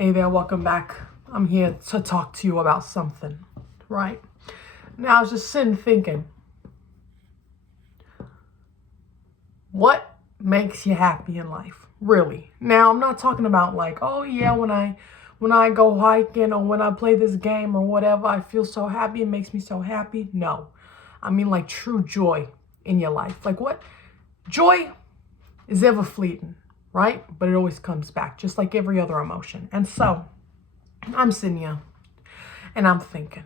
Hey there, welcome back. I'm here to talk to you about something, right? Now, I was just sitting thinking, what makes you happy in life? Really? Now, I'm not talking about like, oh yeah, when I go hiking or when I play this game or whatever, I feel so happy, it makes me so happy. No. I mean like true joy in your life. Like what? Joy is ever fleeting, right? But it always comes back, just like every other emotion. And so, I'm sitting here and I'm thinking,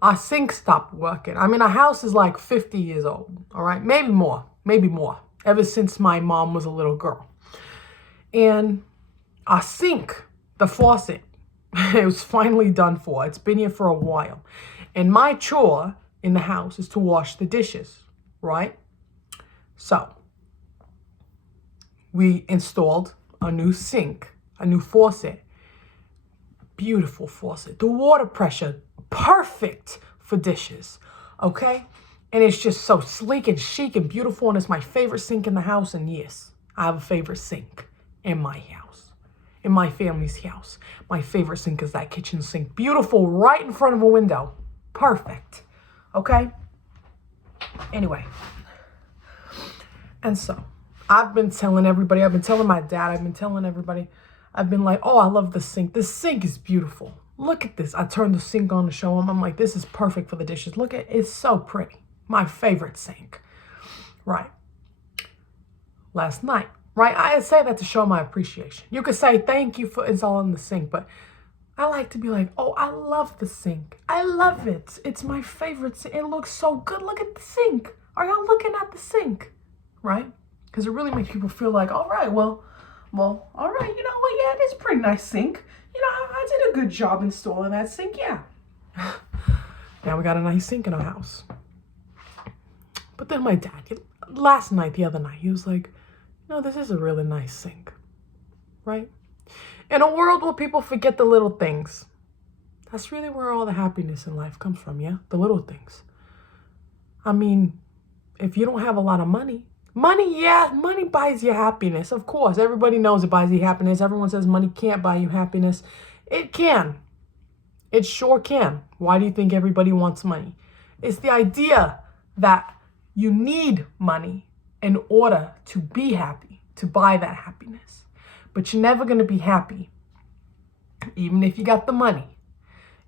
our sink stopped working. I mean, our house is like 50 years old, all right? Maybe more, ever since my mom was a little girl. And our sink, the faucet, it was finally done for. It's been here for a while. And my chore in the house is to wash the dishes, right? So, we installed a new sink, a new faucet. Beautiful faucet. The water pressure, perfect for dishes, okay? And it's just so sleek and chic and beautiful, and it's my favorite sink in the house. And yes, I have a favorite sink in my house, in my family's house. My favorite sink is that kitchen sink. Beautiful, right in front of a window. Perfect, okay? Anyway, and so I've been telling everybody, I've been telling my dad, I've been telling everybody, I've been like, oh, I love the sink. The sink is beautiful. Look at this. I turned the sink on to show him. I'm like, this is perfect for the dishes. Look at it. It's so pretty. My favorite sink. Right. Last night, right? I say that to show my appreciation. You could say thank you for installing the sink, but I like to be like, oh, I love the sink. I love it. It's my favorite sink. It looks so good. Look at the sink. Are y'all looking at the sink? Right? Because it really makes people feel like, all right, well, all right, you know what? Yeah, it is a pretty nice sink. You know, I did a good job installing that sink, yeah. Now we got a nice sink in our house. But then my dad, the other night, he was like, no, this is a really nice sink, right? In a world where people forget the little things, that's really where all the happiness in life comes from, yeah? The little things. I mean, if you don't have a lot of money buys you happiness. Of course, everybody knows it buys you happiness. Everyone says money can't buy you happiness. It can. It sure can. Why do you think everybody wants money? It's the idea that you need money in order to be happy, to buy that happiness. But you're never going to be happy, even if you got the money,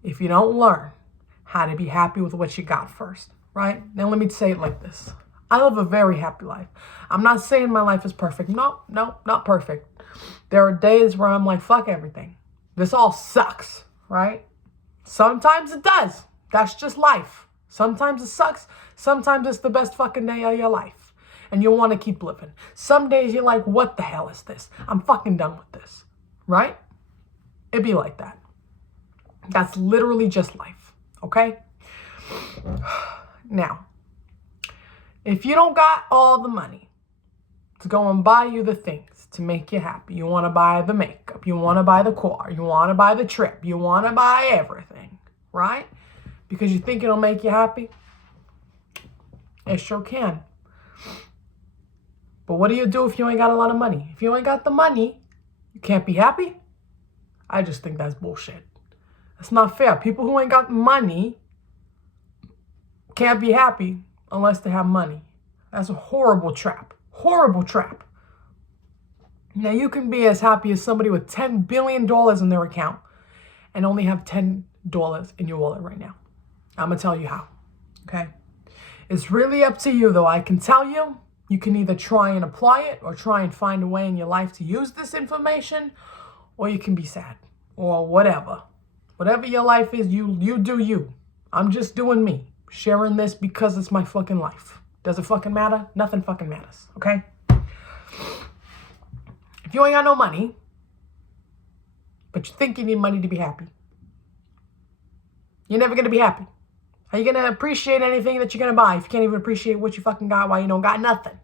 if you don't learn how to be happy with what you got first, right? Now let me say it like this. I live a very happy life. I'm not saying my life is perfect. No, not perfect. There are days where I'm like, fuck everything. This all sucks, right? Sometimes it does. That's just life. Sometimes it sucks. Sometimes it's the best fucking day of your life. And you want to keep living. Some days you're like, what the hell is this? I'm fucking done with this, right? It'd be like that. That's literally just life, okay? Now, if you don't got all the money to go and buy you the things to make you happy, you want to buy the makeup, you want to buy the car, you want to buy the trip, you want to buy everything, right? Because you think it'll make you happy? It sure can. But what do you do if you ain't got a lot of money? If you ain't got the money, you can't be happy? I just think that's bullshit. That's not fair. People who ain't got money can't be happy unless they have money. That's a horrible trap. Horrible trap. Now you can be as happy as somebody with $10 billion in their account and only have $10 in your wallet right now. I'm going to tell you how. Okay? It's really up to you though. I can tell you, you can either try and apply it or try and find a way in your life to use this information, or you can be sad or whatever. Whatever your life is, you do you. I'm just doing me. Sharing this because it's my fucking life. Does it fucking matter? Nothing fucking matters, okay? If you ain't got no money, but you think you need money to be happy, you're never going to be happy. How you going to appreciate anything that you're going to buy if you can't even appreciate what you fucking got while you don't got nothing?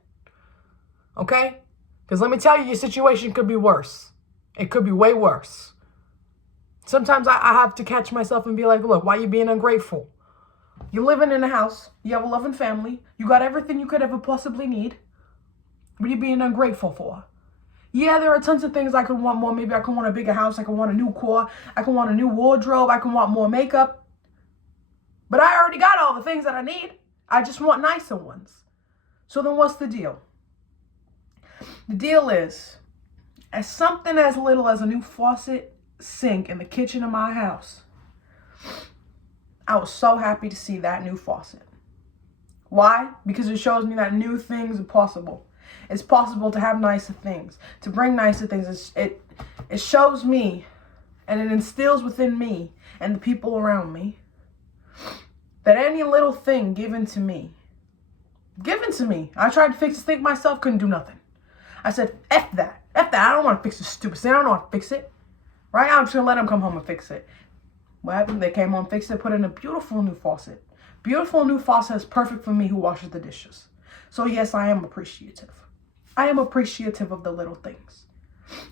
Okay? Because let me tell you, your situation could be worse. It could be way worse. Sometimes I have to catch myself and be like, look, why are you being ungrateful? You're living in a house. You have a loving family. You got everything you could ever possibly need. What are you being ungrateful for? Yeah, there are tons of things I could want more. Maybe I could want a bigger house. I could want a new car. I could want a new wardrobe. I could want more makeup. But I already got all the things that I need. I just want nicer ones. So then what's the deal? The deal is, as something as little as a new faucet sink in the kitchen of my house, I was so happy to see that new faucet. Why? Because it shows me that new things are possible. It's possible to have nicer things, to bring nicer things. It shows me, and it instills within me and the people around me, that any little thing given to me, I tried to fix this thing myself, couldn't do nothing. I said, F that. I don't want to fix this stupid thing. I don't know how to fix it. Right? I'm just going to let them come home and fix it. What happened? They came home, fixed it, put in a beautiful new faucet. Beautiful new faucet is perfect for me who washes the dishes. So yes, I am appreciative. I am appreciative of the little things.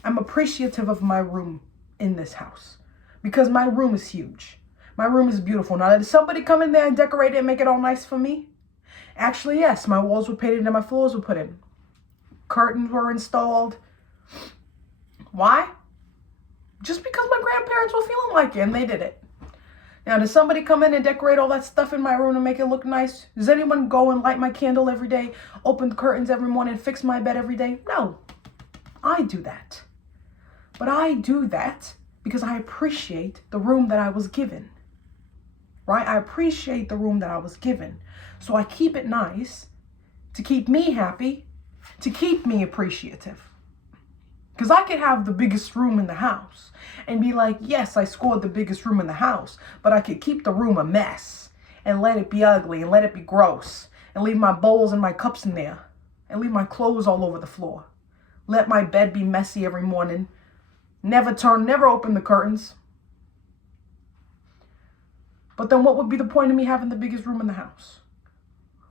I'm appreciative of my room in this house. Because my room is huge. My room is beautiful. Now, did somebody come in there and decorate it and make it all nice for me? Actually, yes. My walls were painted and my floors were put in. Curtains were installed. Why? Just because my grandparents were feeling like it and they did it. Now, does somebody come in and decorate all that stuff in my room to make it look nice? Does anyone go and light my candle every day, open the curtains every morning, fix my bed every day? No. I do that. But I do that because I appreciate the room that I was given. Right? I appreciate the room that I was given. So I keep it nice to keep me happy, to keep me appreciative. Because I could have the biggest room in the house and be like, yes, I scored the biggest room in the house, but I could keep the room a mess and let it be ugly and let it be gross and leave my bowls and my cups in there and leave my clothes all over the floor. Let my bed be messy every morning. Never open the curtains. But then what would be the point of me having the biggest room in the house?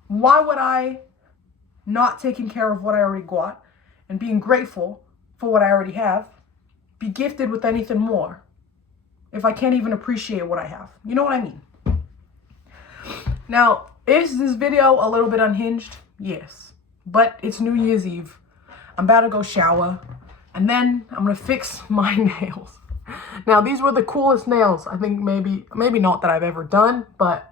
Why would I not taking care of what I already got and being grateful for what I already have, be gifted with anything more if I can't even appreciate what I have? You know what I mean? Now, is this video a little bit unhinged? Yes. But it's New Year's Eve. I'm about to go shower. And then I'm going to fix my nails. Now, these were the coolest nails, I think maybe not that I've ever done. But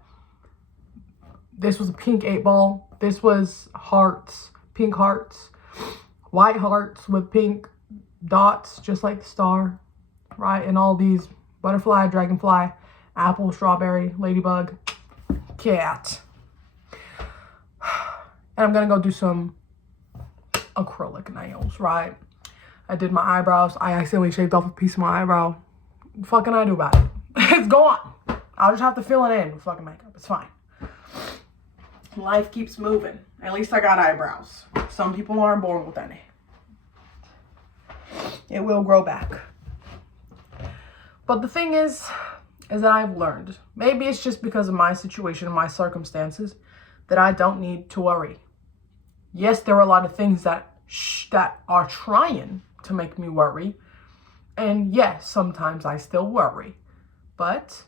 this was a pink 8-ball. This was hearts, pink hearts. White hearts with pink dots, just like the star, right? And all these butterfly, dragonfly, apple, strawberry, ladybug, cat. And I'm going to go do some acrylic nails, right? I did my eyebrows. I accidentally shaved off a piece of my eyebrow. What fucking I do about it? It's gone. I'll just have to fill it in with fucking makeup. It's fine. Life keeps moving. At least I got eyebrows. Some people aren't born with any. It will grow back. But the thing is that I've learned, maybe it's just because of my situation and my circumstances, that I don't need to worry. Yes, there are a lot of things that are trying to make me worry. And yes, sometimes I still worry. But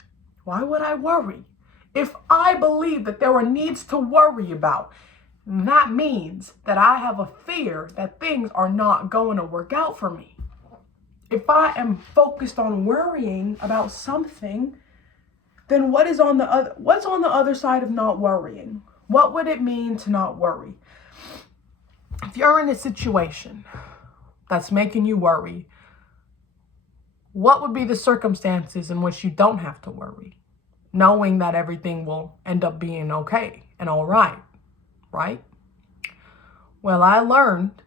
why would I worry? If I believe that there are needs to worry about, that means that I have a fear that things are not going to work out for me. If I am focused on worrying about something, then what's on the other side of not worrying? What would it mean to not worry? If you're in a situation that's making you worry, what would be the circumstances in which you don't have to worry, knowing that everything will end up being okay and all right? Well, I learned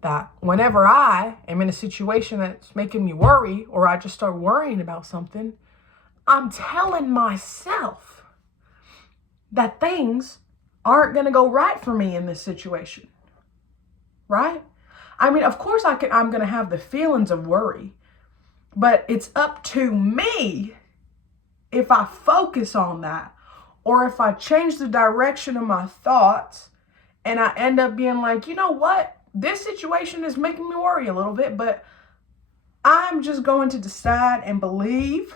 that whenever I am in a situation that's making me worry, or I just start worrying about something, I'm telling myself that things aren't going to go right for me in this situation. Right? I mean, of course I'm going to have the feelings of worry, but it's up to me if I focus on that, or if I change the direction of my thoughts and I end up being like, you know what? This situation is making me worry a little bit, but I'm just going to decide and believe,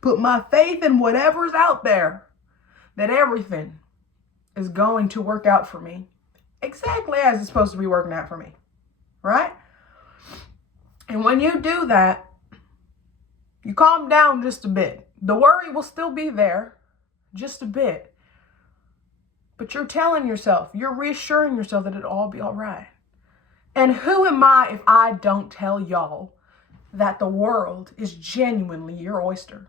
put my faith in whatever's out there, that everything is going to work out for me exactly as it's supposed to be working out for me. right? And when you do that, you calm down just a bit. The worry will still be there, just a bit. But you're telling yourself, you're reassuring yourself that it'll all be all right. And who am I if I don't tell y'all that the world is genuinely your oyster?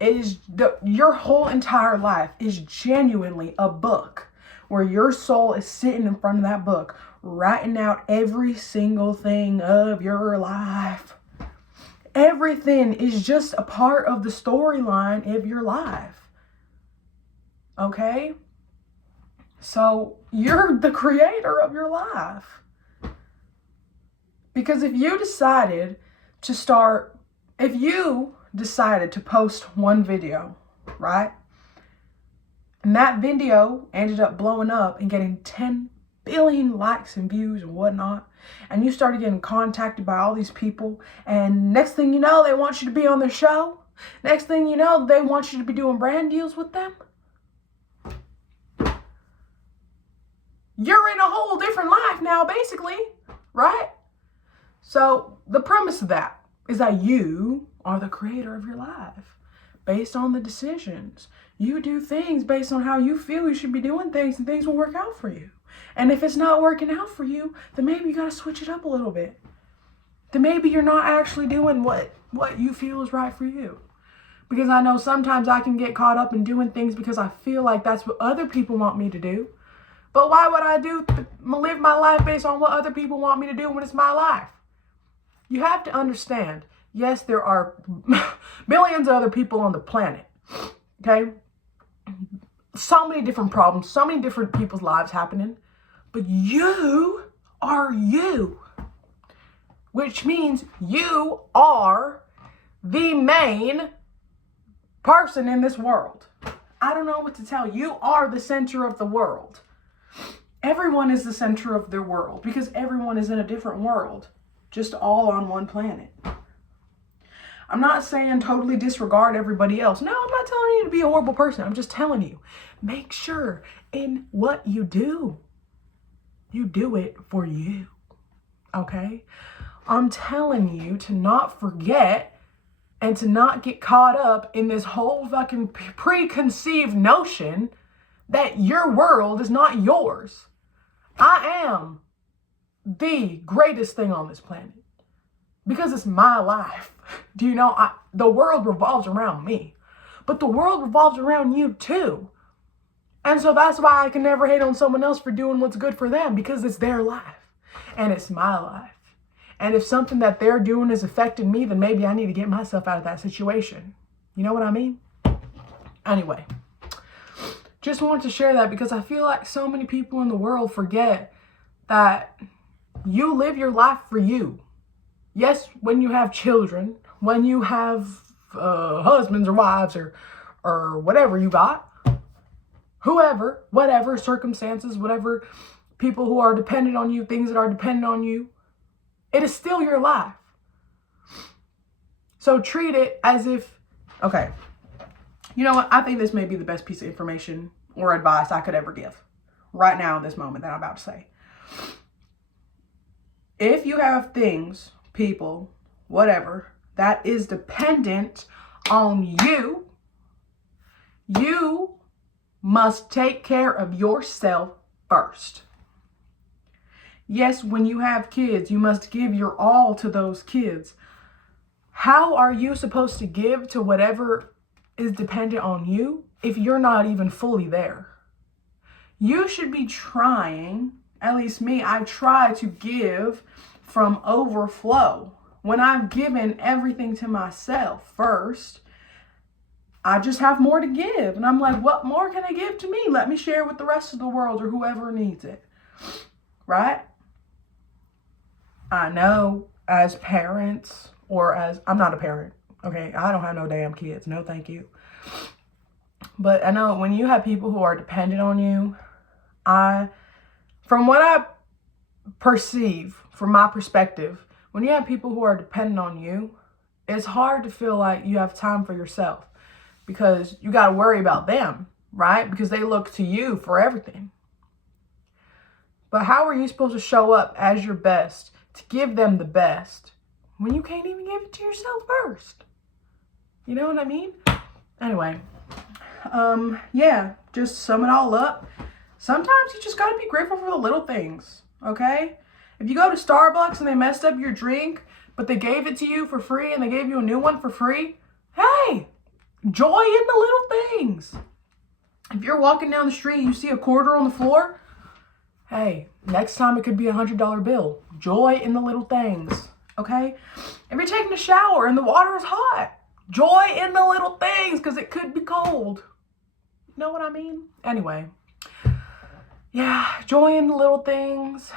It is your whole entire life is genuinely a book where your soul is sitting in front of that book, writing out every single thing of your life. Everything is just a part of the storyline of your life. Okay? So you're the creator of your life. Because if you decided to post one video, right? And that video ended up blowing up and getting 10 billion likes and views and whatnot. And you started getting contacted by all these people. And next thing you know, they want you to be on their show. Next thing you know, they want you to be doing brand deals with them. You're in a whole different life now, basically, right? So the premise of that is that you are the creator of your life based on the decisions. You do things based on how you feel you should be doing things, and things will work out for you. And if it's not working out for you, then maybe you got to switch it up a little bit. Then maybe you're not actually doing what you feel is right for you. Because I know sometimes I can get caught up in doing things because I feel like that's what other people want me to do. But why would I live my life based on what other people want me to do when it's my life? You have to understand, yes, there are billions of other people on the planet, okay? So many different problems, so many different people's lives happening, but you are you, which means you are the main person in this world. I don't know what to tell you. You are the center of the world. Everyone is the center of their world because everyone is in a different world, just all on one planet. I'm not saying totally disregard everybody else. No, I'm not telling you to be a horrible person. I'm just telling you, make sure in what you do it for you, okay? I'm telling you to not forget and to not get caught up in this whole fucking preconceived notion that your world is not yours. I am the greatest thing on this planet because it's my life. Do you know, the world revolves around me, but the world revolves around you too. And so that's why I can never hate on someone else for doing what's good for them, because it's their life and it's my life. And if something that they're doing is affecting me, then maybe I need to get myself out of that situation. You know what I mean? Anyway, just wanted to share that because I feel like so many people in the world forget that you live your life for you. Yes, when you have children, when you have husbands or wives or whatever you got, whoever, whatever circumstances, whatever people who are dependent on you, things that are dependent on you, it is still your life. So treat it as if, okay, you know what? I think this may be the best piece of information or advice I could ever give right now in this moment that I'm about to say. If you have things, people, whatever, that is dependent on you, you must take care of yourself first. Yes, when you have kids, you must give your all to those kids. How are you supposed to give to whatever is dependent on you if you're not even fully there? You should be trying, at least me, I try to give from overflow. When I've given everything to myself first, I just have more to give. And I'm like, what more can I give to me? Let me share with the rest of the world or whoever needs it. Right? I know as parents, I'm not a parent, okay? I don't have no damn kids. No, thank you. But I know when you have people who are dependent on you, from what I perceive, from my perspective, when you have people who are dependent on you, it's hard to feel like you have time for yourself because you got to worry about them, right? Because they look to you for everything. But how are you supposed to show up as your best to give them the best when you can't even give it to yourself first. You know what I mean? Anyway, yeah, just sum it all up. Sometimes you just gotta be grateful for the little things, okay? If you go to Starbucks and they messed up your drink, but they gave it to you for free and they gave you a new one for free, hey, joy in the little things. If you're walking down the street, you see a quarter on the floor, hey, next time it could be $100 bill. Joy in the little things, okay? If you're taking a shower and the water is hot, joy in the little things, because it could be cold. You know what I mean? Anyway, yeah, joy in the little things.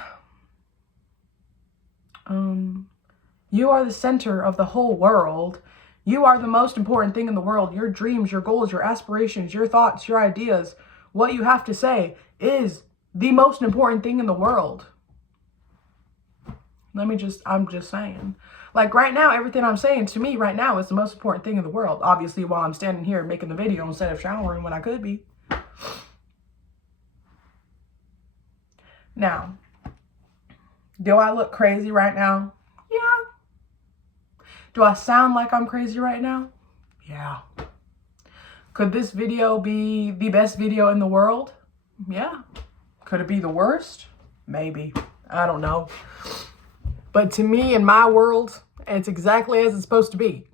You are the center of the whole world. You are the most important thing in the world. Your dreams, your goals, your aspirations, your thoughts, your ideas, what you have to say is the most important thing in the world. I'm just saying. Like right now, everything I'm saying to me right now is the most important thing in the world. Obviously, while I'm standing here making the video instead of showering when I could be. Now, do I look crazy right now? Yeah. Do I sound like I'm crazy right now? Yeah. Could this video be the best video in the world? Yeah. Could it be the worst? Maybe. I don't know. But to me, in my world, it's exactly as it's supposed to be.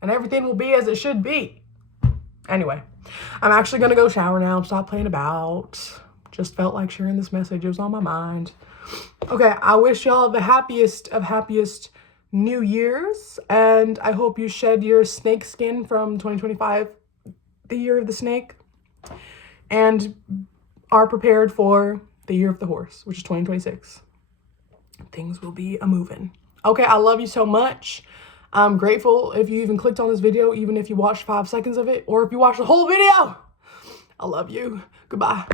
And everything will be as it should be. Anyway, I'm actually going to go shower now and stop playing about. Just felt like sharing this message. It was on my mind. Okay, I wish y'all the happiest of happiest New Year's. And I hope you shed your snake skin from 2025, the year of the snake. And are prepared for the year of the horse, which is 2026. Things will be a-moving. Okay, I love you so much. I'm grateful if you even clicked on this video, even if you watched 5 seconds of it, or if you watched the whole video. I love you. Goodbye.